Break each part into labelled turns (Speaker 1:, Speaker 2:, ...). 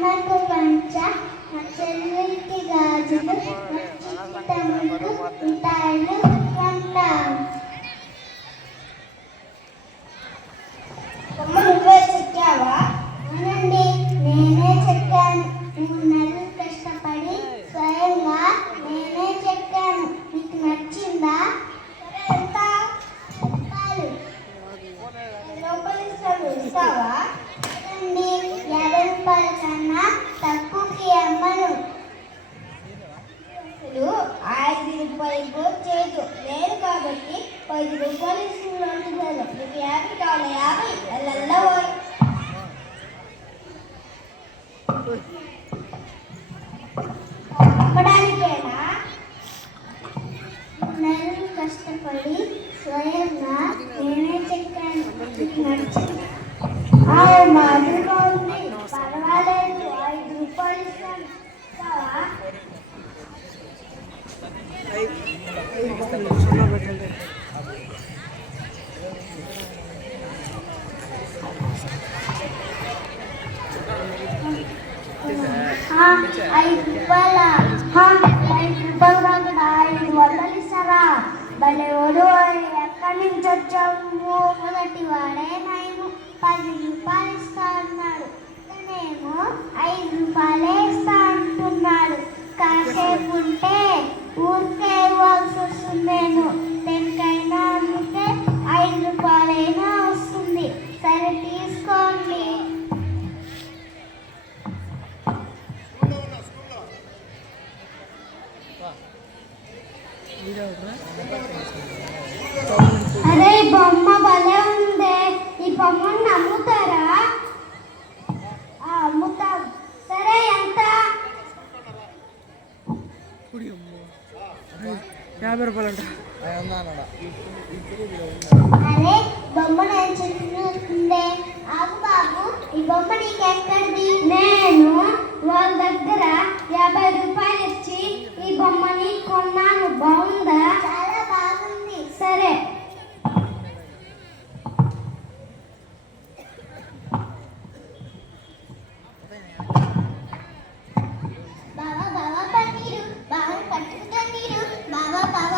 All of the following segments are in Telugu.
Speaker 1: అమ్మకు పంచ చెల్లికి గాజులు తమ్ముడు ఉంటాయి అంటాం.
Speaker 2: అమ్మ నువ్వే చెక్కావా
Speaker 1: అవునండి నేనే చెక్కాను మూడు కష్టపడి స్వయంగా నేనే చెక్కాను నీకు నచ్చిందా?
Speaker 2: లోపలిస్తాను ఇస్తావా
Speaker 1: రూపాయల కన్నా తక్కువకి అమ్మను.
Speaker 2: అసలు ఐదు రూపాయలకు చేయదు లేదు కాబట్టి పది రూపాయలు ఇస్తున్నాను అంటున్నాను నీకు యాభై కావాలి యాభై. అల్లల్లా అమ్మడానికేనా?
Speaker 1: మూడు కష్టపడి స్వయంగా నేనే చెప్పాను. నడిచింది నచ్చిందా
Speaker 2: ఆ మాదిరిగా ఉంది పర్వాలేదు ఐదు రూపాయలు ఇస్తాను ఇస్తావా
Speaker 1: ఆ, ఐదు రూపాయల
Speaker 2: ఐదు రూపాయలు కాకుండా ఐదు వందలు ఇస్తారా భలే ఓడు ఎక్కడి నుంచి వచ్చావు
Speaker 1: మొదటి వాడే నేను పది రూపాయలు ఇస్తా అన్నాడు ఇతనేమో ఐదు రూపాయలే ఇస్తా అంటున్నాడు కాసేపు ఉంటే
Speaker 2: 運命の
Speaker 3: యాభై రూపాయలు అంట.
Speaker 1: అరే నేను బాబు ఈ
Speaker 2: నేను వాళ్ళ దగ్గర యాభై రూపాయలు ఇచ్చి ఈ బొమ్మని కొన్నాను. బాగుందా?
Speaker 1: papá.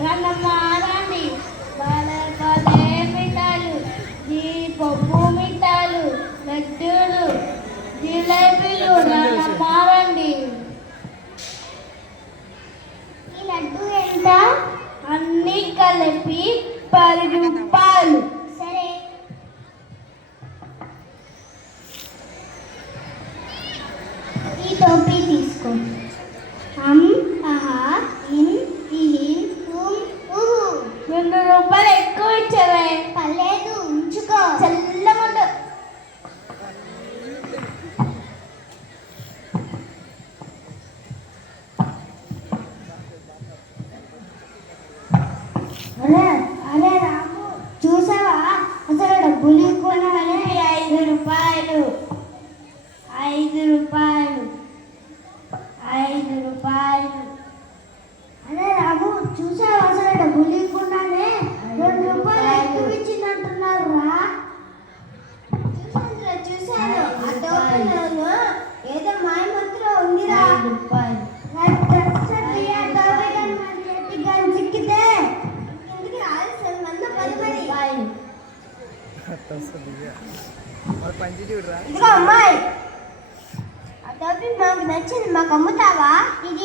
Speaker 1: రండమ్మా రండి పదే మిఠాలు ఈ లడ్డూలు జిలేబీలు రండమ్మా ఈ లడ్డు ఎంత? అన్నీ కలిపి పది
Speaker 4: ఇదిగో అమ్మాయి. ఆ టోపీ మాకు నచ్చింది. మాకు అమ్ముతావా?
Speaker 1: ఇది